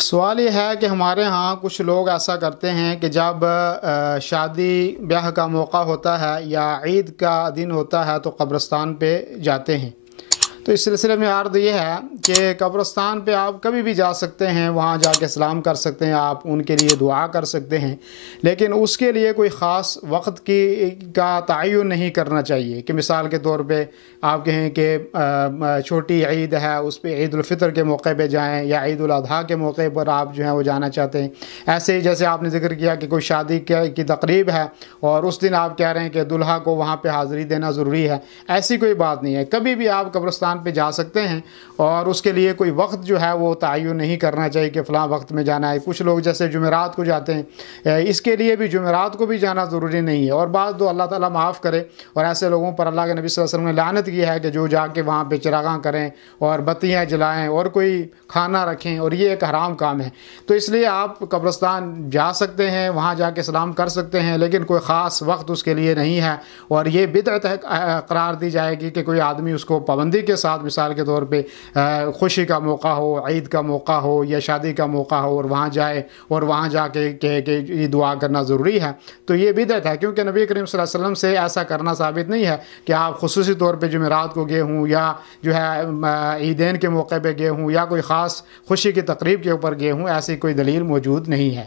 سوال یہ ہے کہ ہمارے ہاں کچھ لوگ ایسا کرتے ہیں کہ جب شادی بیاہ کا موقع ہوتا ہے یا عید کا دن ہوتا ہے تو قبرستان پہ جاتے ہیں۔ تو اس سلسلے میں عرض یہ ہے کہ قبرستان پہ آپ کبھی بھی جا سکتے ہیں، وہاں جا کے سلام کر سکتے ہیں، آپ ان کے لیے دعا کر سکتے ہیں، لیکن اس کے لیے کوئی خاص وقت کا تعین نہیں کرنا چاہیے کہ مثال کے طور پہ آپ کہیں کہ چھوٹی عید ہے اس پہ عید الفطر کے موقع پہ جائیں یا عید الاضحیٰ کے موقع پر آپ جو ہیں وہ جانا چاہتے ہیں۔ ایسے ہی جیسے آپ نے ذکر کیا کہ کوئی شادی کی تقریب ہے اور اس دن آپ کہہ رہے ہیں کہ دلہا کو وہاں پہ حاضری دینا ضروری ہے، ایسی کوئی بات نہیں ہے۔ کبھی بھی آپ قبرستان پہ جا سکتے ہیں اور اس کے لیے کوئی وقت جو ہے وہ تعین نہیں کرنا چاہیے کہ فلاں وقت میں جانا ہے۔ کچھ لوگ جیسے جمعرات کو جاتے ہیں، اس کے لیے بھی جمعرات کو بھی جانا ضروری نہیں ہے، اور بعض تو اللہ تعالیٰ معاف کرے، اور ایسے لوگوں پر اللہ کے نبی صلی اللہ علیہ وسلم نے لعنت کی ہے کہ جو جا کے وہاں پہ چراغاں کریں اور بتیاں جلائیں اور کوئی کھانا رکھیں، اور یہ ایک حرام کام ہے۔ تو اس لیے آپ قبرستان جا سکتے ہیں، وہاں جا کے سلام کر سکتے ہیں، لیکن کوئی خاص وقت اس کے لیے نہیں ہے، اور یہ بدعت قرار دی جائے گی کہ کوئی آدمی اس کو پابندی کے ساتھ مثال کے طور پہ خوشی کا موقع ہو، عید کا موقع ہو یا شادی کا موقع ہو اور وہاں جائے اور وہاں جا کے کہے کہ یہ دعا کرنا ضروری ہے، تو یہ بدعت ہے، کیونکہ نبی کریم صلی اللہ علیہ وسلم سے ایسا کرنا ثابت نہیں ہے کہ آپ خصوصی طور پہ جمعرات کو گئے ہوں یا جو ہے عیدین کے موقع پہ گئے ہوں یا کوئی خاص خوشی کی تقریب کے اوپر گئے ہوں، ایسی کوئی دلیل موجود نہیں ہے۔